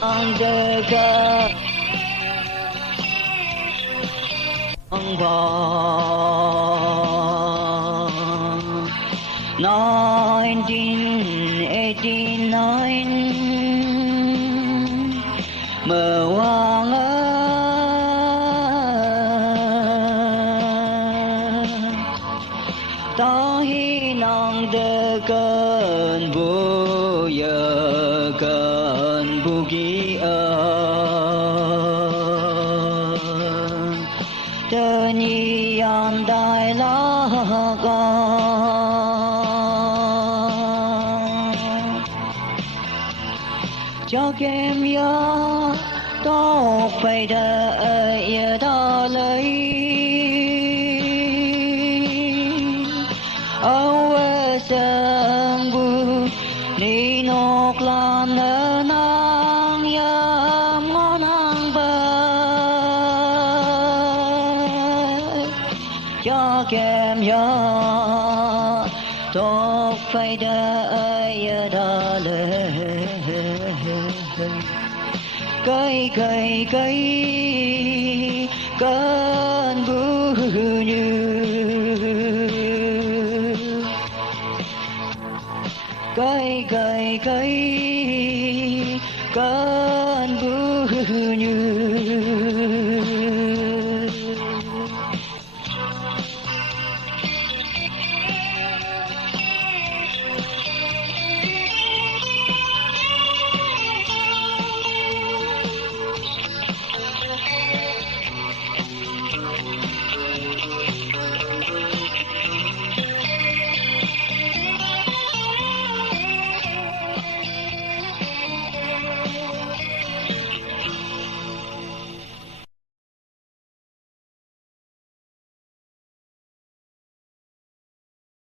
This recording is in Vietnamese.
Undercover Bong 1989 mơ hoang ta hi nong de cơn bu giờ cơn bu gi tơ ni an dai la cho kem ya to phải đợi đó lấy âu sương bu ni nọc lan nơ nang yam ngon ang bờ cho kem ya to phải đợi đó lấy cây cây cây cơn bu như cây cây cây